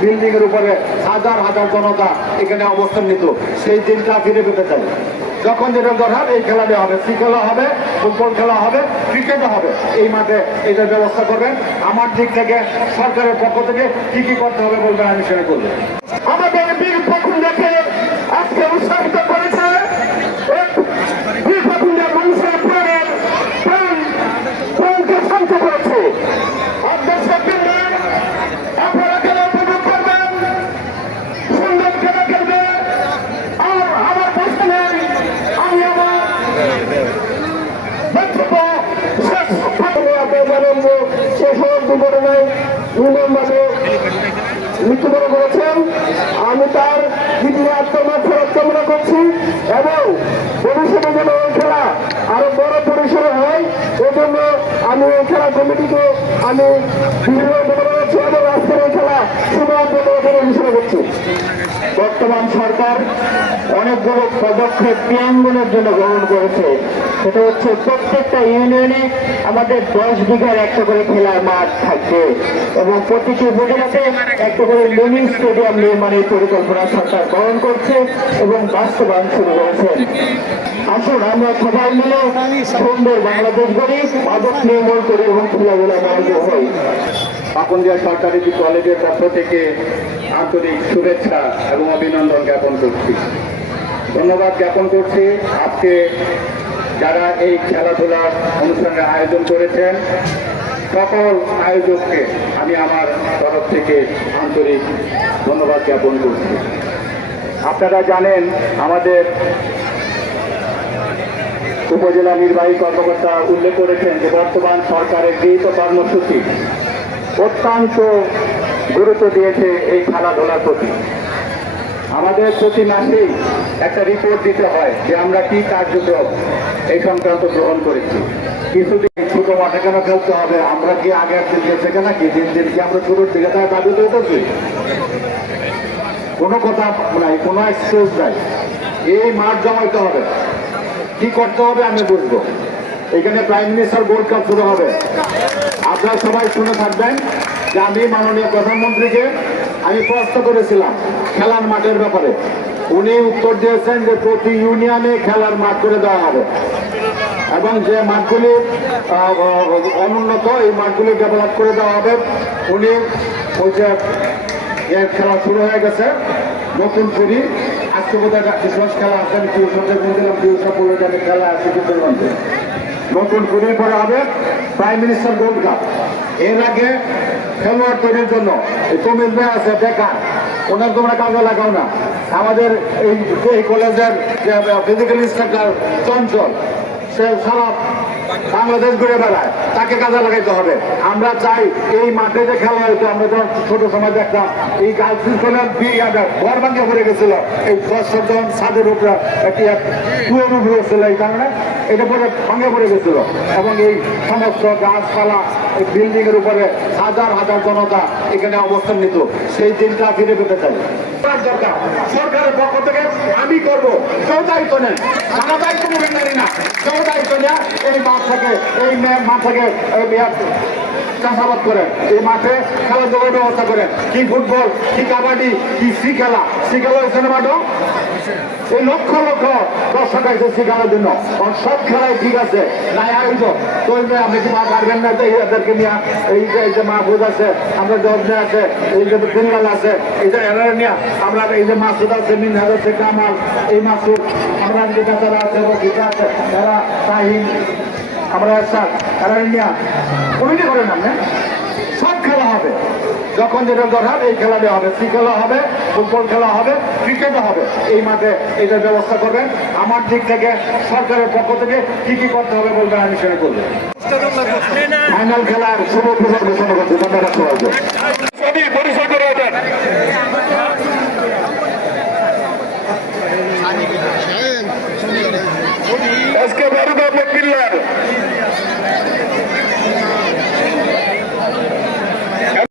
Building এর উপরে হাজার হাজার জনতা এখানে অবস্থান নিত। সেই দিনটা ফিরে পেতে চাই। যখন যেটা দরকার এই খেলাটা হবে, সি খেলা হবে, ফুটবল খেলা হবে, ক্রিকেটও হবে। এই মাঠে এটার ব্যবস্থা করবেন। আমার দিক থেকে সরকারের পক্ষ থেকে কি কি করতে হবে বলবেন, আমি সেটা করবো। আমাদের বীর প্রখুন্দাকে আজকে উৎসাহিত করেছে। বীর প্রখুন্দার মানুষের প্রাণকে শান্ত করেছে। আপনারা খেলা উপভোগ করবেন, সুন্দর খেলা খেলবে। আর আমার প্রশ্ন নেই, আমি আমার বক্তব্য শেষ জানেন যে সে সড়ক দুর্ঘটনায় নির্মমভাবে মৃত্যুবরণ করেছেন। আমি তার দ্বিতীয় আত্মমার ফেরত কামনা করছি এবং ভবিষ্যতে যেন এই খেলা আরো বড় পরিসরে হয় এজন্য আমি এই খেলা কমিটিকে আমি বিভিন্ন করছি এবং আজকের এই খেলা শুভেচ্ছা ঘোষণা করছি। বর্তমান সরকার অনেকগুলো পদক্ষেপ ক্রিয়ান্বয়নের জন্য গ্রহণ করেছে। সেটা হচ্ছে প্রত্যেকটা ইউনিয়নে আমাদের 10 বিঘার একটা করে খেলার মাঠ থাকবে এবং প্রতিটি উপজেলাতে একটা করে মিনি স্টেডিয়াম নির্মাণের পরিকল্পনা সরকার গ্রহণ করছে এবং বাস্তবায়ন শুরু করেছে। আসুন আমরা সবাই মিলে সুন্দর বাংলাদেশ গড়ি, মাদক নির্মূল করি এবং খেলাধুলা মনোযোগ হই। পাকুন্দিয়া সরকারি কলেজের পক্ষ থেকে আন্তরিক শুভেচ্ছা এবং অভিনন্দন জ্ঞাপন করছি। ধন্যবাদ জ্ঞাপন করছি আজকে যারা এই খেলাধুলার অনুষ্ঠানের আয়োজন করেছেন সকল আয়োজককে আমি আমার তরফ থেকে আন্তরিক ধন্যবাদ জ্ঞাপন করছি। আপনারা জানেন আমাদের উপজেলা নির্বাহী কর্মকর্তা উল্লেখ করেছেন যে বর্তমান সরকারের গৃহীত কর্মসূচি অত্যন্ত গুরুত্ব দিয়েছে এই খেলাধুলার প্রতি। আমাদের প্রতি মাসেই একটা রিপোর্ট দিতে হয় যে আমরা কি কার্যক্রম এই সংক্রান্ত গ্রহণ করেছি। কিছুদিন ছোট মাঠে কেন খেলতে হবে, আমরা কি আগের দিন গেছে কেন কি দিন দিন কি আমরা ছোটোর দিকে তার দাবি উঠেছি? কোনো কথা নাই, কোনো এক্সকিউজ নাই। এই মাঠ জমাইতে হবে, কি করতে হবে আমি বুঝবো। এখানে প্রাইম মিনিস্টার গোল্ড কাপ শুরু হবে। আপনারা সবাই শুনে থাকবেন যে আমি মাননীয় প্রধানমন্ত্রীকে আমি প্রশ্ন করেছিলাম খেলার মাঠের ব্যাপারে। উনি উত্তর দিয়েছেন যে প্রতি ইউনিয়নে খেলার মাঠ করে দেওয়া হবে এবং যে মাঠগুলি অনুন্নত এই মাঠগুলি ডেভেলপ করে দেওয়া হবে। উনি ওই যে খেলা শুরু হয়ে গেছে নতুন করি আজকে বোধহয় ক্রিসমাস খেলা আছে, আমি টিউশনকে বলছিলাম টিউশন বলে যাবে খেলা আছে কিশোরগঞ্জে নতুন করি পরে হবে প্রাইম মিনিস্টার গোল্ড কাপ। এর আগে খেলোয়াড় তৈরির জন্য তমিল ভাই আছে বেকার, ওনার তোমরা কাজে লাগাও না। আমাদের এই কলেজের যে ফিজিক্যাল ইন্সট্রাক্টর চঞ্চল, সে সারা বাংলাদেশ ঘুরে বেড়ায়, তাকে কাজে লাগাইতে হবে। আমরা চাই এই মাঠে যে খেলা হয়েছে, আমরা যখন ছোট সময় দেখতাম এই গার্লস স্কুলের ঘর ভাঙ্গে পড়ে গেছিল, এই দর্শক যখন ছাদের উপরে একটি কুয়োর উপরে ছিল, এই কারণে এটা পরে ভাঙ্গে পড়ে গেছিল এবং এই সমস্ত গাছপালা এই বিল্ডিং এর উপরে হাজার হাজার জনতা এখানে অবস্থান নিত। সেই দিনটা ফিরে পেতে চাই। দরকার সরকারের পক্ষ থেকে আমি করবো, কেউ দায়িত্ব নেন, আমার দায়িত্ব নেবেন না, কেউ দায়িত্ব নেয় এই মাঠ থেকে এই মাঠ থেকে চাষাবাদ করেন, এই মাঠে খেলাধুলার ব্যবস্থা করেন। কি ফুটবল, কি কাবাডি, কি সি খেলা হয়েছে না মাঠও, এই লক্ষ লক্ষ দর্শক আছে সি খেলার জন্য। সব খেলাই ঠিক আছে, নাই আয়োজন তো আপনি কি মা পারবেন না? এদেরকে নিয়ে এই যে মাহফুজ আছে, আমরা জর্জে আছে, এই যে দিনলাল আছে, এই যে এরা নিয়ে আমরা এই যে মাসুদ আছে, মিনহাজ আছে, কামাল, এই মাসুদ আমরা যে বেচারা আছে গীতা আছে, এরা তাহিন আমরা তারা নিয়ে কমিটি করেন আপনি। সব খেলা হবে, যখন যেটা দরকার এই খেলাটা হবে, সি খেলা হবে, ফুটবল খেলা হবে, ক্রিকেটও হবে। এই মাঠে এটার ব্যবস্থা করবেন। আমার দিক থেকে সরকারের পক্ষ থেকে কি কি করতে হবে বলবেন, আমি সেটা করবো। ফাইনাল খেলার শুভ ঘোষণা করছি। ধন্যবাদ সবাইকে।